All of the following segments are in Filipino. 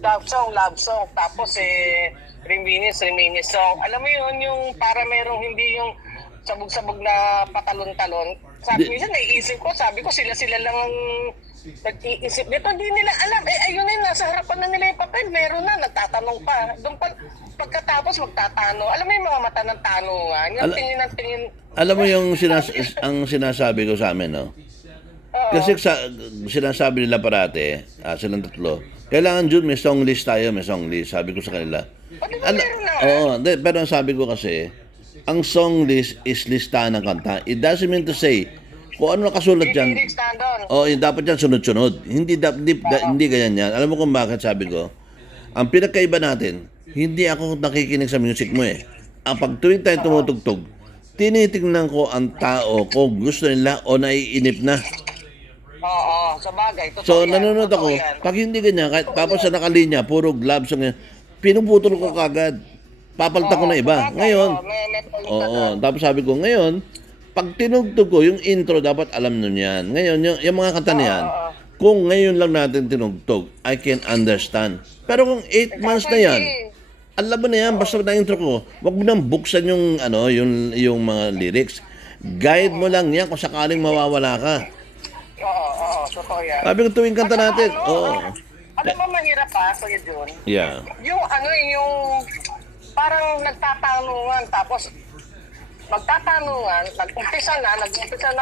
Love song. Tapos reminisce song. Alam mo yun, yung para merong hindi yung sabog-sabog na patalon-talon. Minsan naiisip ko, sabi ko sila lang ang nag-iisip nito. Hindi nila alam. Ayun na yun, nasa harapan na nila yung papel. Meron na, nagtatanong pa. Doon pa, pagkatapos magtatanong. Alam mo yung mga mata ng tanungan. Yung tingin ng tingin. Alam mo yung ang sinasabi ko sa amin, no? Kasi sinasabi nila parate, silang tatlo, kailangan Jun, may song list tayo, may song list. Sabi ko sa kanila. Pero ang sabi ko kasi, ang song list is listahan ng kanta. It doesn't mean to say, kung ano nakasulat dyan, dapat yan sunod-sunod. Hindi ganyan yan. Alam mo kung bakit sabi ko? Ang pinagkaiba natin, hindi ako nakikinig sa music mo eh. Ang pag tuwing tayo tumutugtog, tinitingnan ko ang tao kung gusto nila o naiinip na. Oo, sa bagay. So, nanonood ako. Pag hindi ganyan, tapos sa nakalinya, puro gloves, pinuputol ko kagad. Papalitan ko na iba. Ngayon, tapos sabi ko, ngayon, pag tinugtog ko, yung intro, dapat alam nun yan. Ngayon, yung mga kanta niyan, kung ngayon lang natin tinugtog, I can understand. Pero kung 8 months na yan, alam mo na yan, basta na intro ko, wag mo nang buksan yung, yung mga lyrics. Guide mo lang yan kung sakaling mawawala ka. Oo, totoo yan. Sabi ko tuwing kanta natin. Alam mo, mahirap pa, Kuya Jun. Yeah. Yung parang nagtatanungan, tapos nag-umpisa na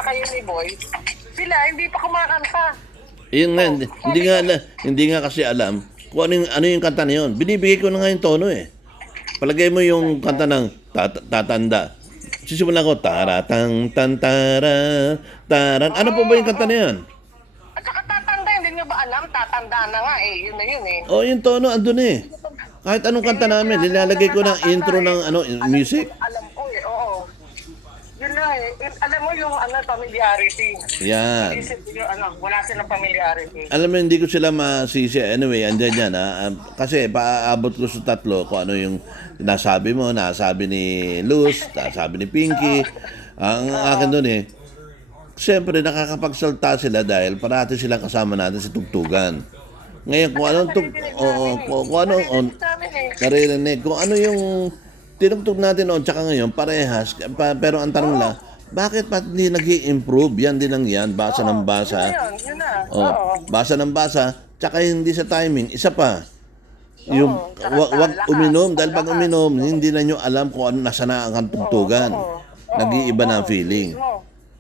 kayo ni Boy, sila hindi pa kumakanta. Yun nga, hindi nga kasi alam kung ano yung kanta na yun. Binibigay ko na nga yung tono eh. Palagay mo yung kanta ng tatanda. Sisimulan ko, taratang tantara, taran. Ano po ba yung kanta na yan? At saka tatanda, hindi nyo ba alam? Tatanda na nga eh. Yun na yun eh. Yung tono, andun eh. Kahit anong kanta namin, nilalagay ko ng intro ng music. Alam ko eh, oo. Yun na eh. Alam mo yung familiarity. Yan. Isip nyo, wala silang familiarity. Alam mo, hindi ko sila masisi. Anyway, andyan yan ha. Kasi paaabot ko sa tatlo kung ano yung nasabi mo, nasabi ni Luz, nasabi ni Pinky. Ang akin doon eh, siyempre nakakapagsalta sila dahil parati silang kasama natin sa tugtugan. Ngayon, kung ano yung tinugtog natin noon, tsaka ngayon, parehas. Pero ang tanong lang, bakit pa hindi nag-i-improve? Yan din ang yan, basa ng basa. Yun na. Basa ng basa, tsaka hindi sa timing, isa pa. Yung wag uminom, dahil pag uminom, hindi na nyo alam kung ano nasa na ang tugtugan. Nag-iiba na ang feeling.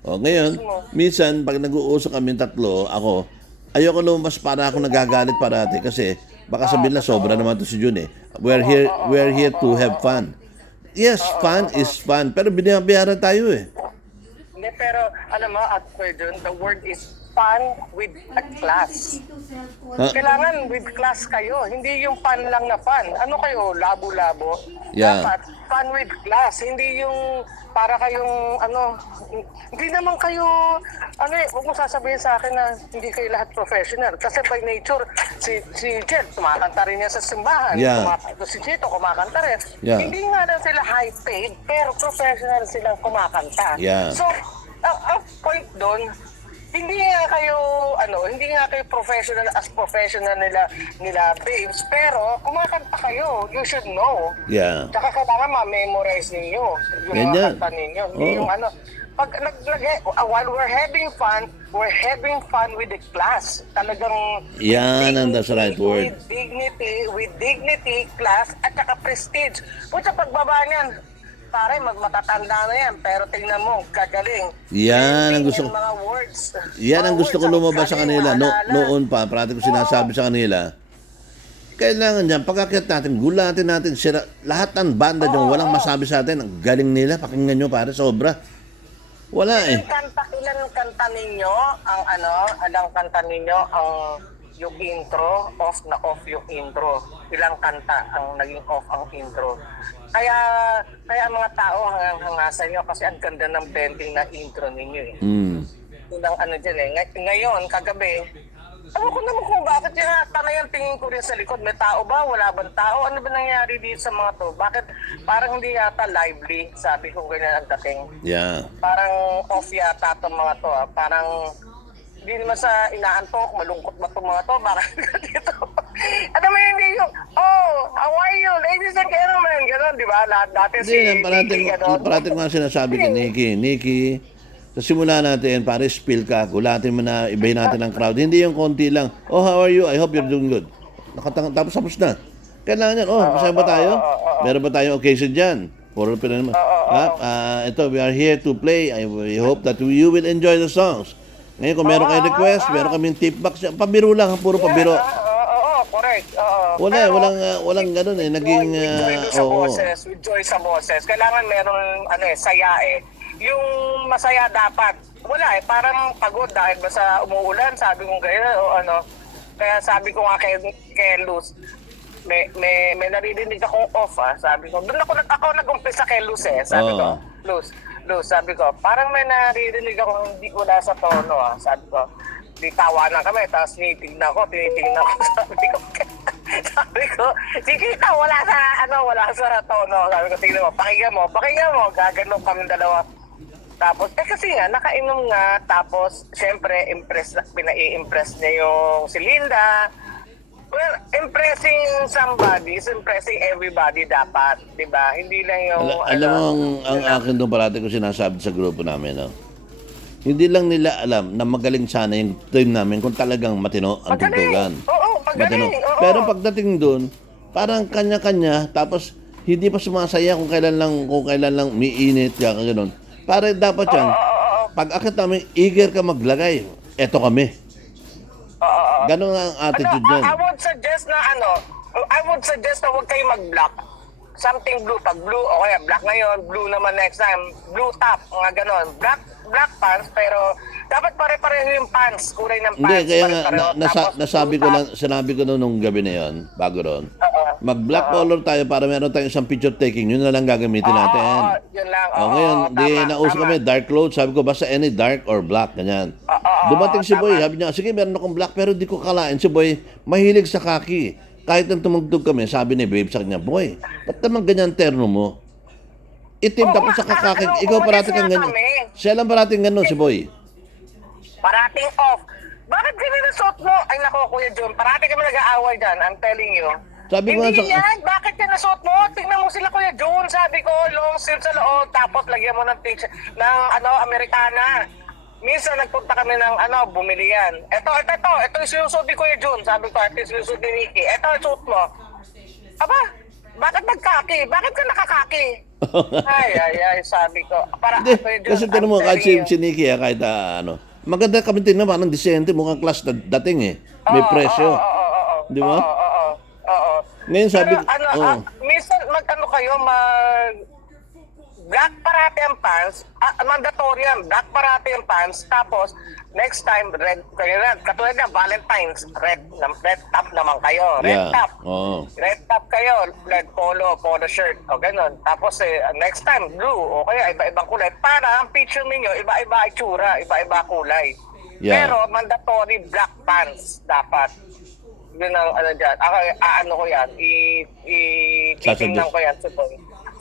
Ngayon, minsan, pag nag-uusok kami tatlo, ako, ayoko lumabas para ako nagagalit parati kasi baka sabihin na sobra naman to si Jun eh. We're here to have fun. Yes, fun is fun, pero binabayaran tayo eh. Hindi, pero alam mo, at Jun, the word is fun with a class. Kailangan with class kayo, hindi yung fun lang na fun. Ano kayo, labo-labo? Yeah. Dapat fun with class, hindi yung para kayong hindi naman kayo, huwag mo sasabihin sa akin na hindi kayo lahat professional. Kasi by nature, si Jed, kumakanta rin niya sa simbahan. Yeah. Si Chito, kumakanta rin. Yeah. Hindi nga lang sila high paid, pero professional silang kumakanta. Yeah. So, ang point doon, hindi nga kayo professional as professional nila babes, pero kumakanta kayo, you should know. Yeah. Tsaka kailangan ma-memorize ninyo yung mga kanta ninyo. Hindi yung pag while we're having fun with the class. Talagang yan ang that's right word. With dignity, class, at saka prestige. Puta, pagbaba niyan, pare, matatanda na yan, pero tingnan mo, gagaling. Yan ang gusto ko. Mga words. Yan ang gusto ko lumabas sa kanila. Noon pa, parati ko sinasabi sa kanila, kailangan dyan, pagkakyat natin, gulatin natin, lahat ng banda dyan, walang masabi sa atin, ang galing nila, pakinggan nyo pare, sobra. Wala eh. Ilan kanta ninyo, yung intro, off yung intro. Ilang kanta ang naging off ang intro. Kaya mga tao hangasan nyo kasi ang ganda ng bending na intro ninyo eh. Ilang dyan eh. Ngayon, kagabi, alam ko naman kung bakit yung tingin ko rin sa likod. May tao ba? Wala bang tao? Ano ba nangyari dito sa mga to? Bakit parang hindi yata lively? Sabi ko ganyan ang dating. Yeah. Parang off yata itong mga to. Parang hindi naman sa inaantok, malungkot ba itong mga to? Bakit dito? Alam mo lahat dati si Hindi, Nikki, gano'n. parating mga sinasabi kay Nikki, sa simula natin, pare, spill ka, gulatin mo na, ibahin natin ang crowd. Hindi yung konti lang, oh, how are you? I hope you're doing good. Tapos na. Kailangan yan, oh, masaya ba tayo? Meron ba tayong occasion dyan? Puro pa naman. Ito, we are here to play. We hope that you will enjoy the songs. Ngayon, kung meron kayong request, meron kaming tip box. Pabiro lang, puro pabiro. Oo, correct. Pero, Walang ganun eh. Naging, with joy sa boses. Kailangan meron saya eh. Yung masaya dapat. Wala eh, parang pagod dahil ba sa umuulan, sabi ko ganyan o ano. Kaya sabi ko nga kay Luz, may naririnig akong off sabi ko. Doon ako nag-umpisa kay Luz eh. Sabi ko, Luz, sabi ko, parang may naririnig akong hindi wala sa tono sabi ko. Di tawanan kami, tapos tinitignan ko, sabi ko, Chiquita, wala sa tono. Sabi ko, tignan mo, pakinggan mo, gaganon kami dalawa. Tapos, kasi nga, nakainom nga, tapos, syempre, pinai-impress niya yung si Linda. Well, impressing somebody is impressing everybody dapat, di ba? Hindi lang yung... Alam mo, ang akin doon parati ko sinasabi sa grupo namin, no? Hindi lang nila alam na magaling sana yung team namin kung talagang matino ang tugtugan. Oo, magaling. Oo. Pero pagdating doon, parang kanya-kanya, tapos hindi pa sumasaya kung kailan lang umiinit, kaya gano'n. Para dapat yan, pag akit namin, eager ka maglagay. Eto kami. Ganon ang attitude yan. I would suggest na huwag kayo mag-block. Something blue. Pag blue, o kaya black ngayon, blue naman next time. Blue top, mga ganon. Black pants, pero dapat pare-pareho yung pants. Kulay ng pants. Hindi, kaya nga, sinabi ko nung gabi na yon, bago ron. Mag-black color tayo para meron tayong isang picture taking. Yun na lang gagamitin natin. Yun lang. Ngayon, nauso kami, dark clothes. Sabi ko, basta any dark or black, ganyan. Dumating si Boy, sabi niya, sige, meron akong black, pero di ko kalain. Si Boy, mahilig sa kaki. Kahit nang tumugtog kami, sabi ni Babe sa kanya, Boy, ba't naman ganyan terno mo? Itim tapos sa kakaki. Ikaw parating kang ganyan. Siya lang parating ganun, si Boy. Parating off. Bakit ginasot mo? Ay nako, Kuya John, parating kami nag-aaway dyan. I'm telling you. Sabi ko Hindi yan. Bakit ka nasuot mo? Tingnan mo sila, Kuya John. Sabi ko, long sleeve sa loob. Tapos lagyan mo ng t-shirt ng Americana. Minsan nagpunta kami ng bumili yan. Ito yung sinusuot ni Kuya John. Sabi ko, ito yung sinusuot ni Nikki. Ito yung suot mo. Aba, bakit nagkaki? Bakit ka nakakaki? ay, sabi ko. Hindi, kasi tinan mo, kahit si Nikki, kahit maganda kami tingnan, parang disente, mukhang class dating eh. May presyo. Di ba? Oo. Ngayon sabi ko, minsan kayo, black parati ang pants, mandatory yan, black parati ang pants, tapos next time, red, katulad na Valentine's, red top naman kayo, red top. Red top kayo, red polo shirt, o ganun. Tapos next time, blue, o kaya iba-ibang kulay, para ang picture ninyo, iba-iba itsura, iba-iba kulay. Pero mandatory black pants dapat. Yun ang dyan. Ko yan, titingnan ko yan, Suboy.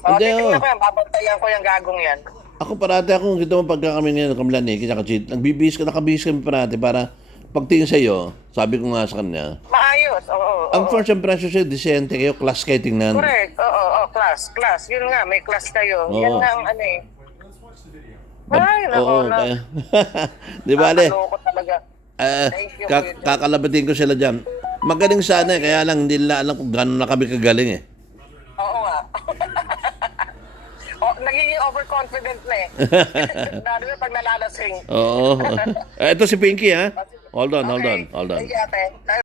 Titingnan ko yan, babantayan ko yung gagong yan. Ako parati kita mo pagka kami ngayon, kami lang nakabihis kami parati para pagtingin sa iyo, sabi ko nga sa kanya, maayos, oo. Ang first impression sa'yo, disente kayo, class kayo tingnan. Correct, class. Yun nga, may class kayo. Yan nga ang Ay, nako na. Di ba, Ale? Naloko talaga. Kakalabatin ko sila dyan. Magaling sana kaya lang hindi nila alam kung gano'n na kami kagaling Oo nga. Nagiging overconfident na eh. Lalo na pag nalalasing. Oo. Ito si Pinky Hold on. Sige, ate.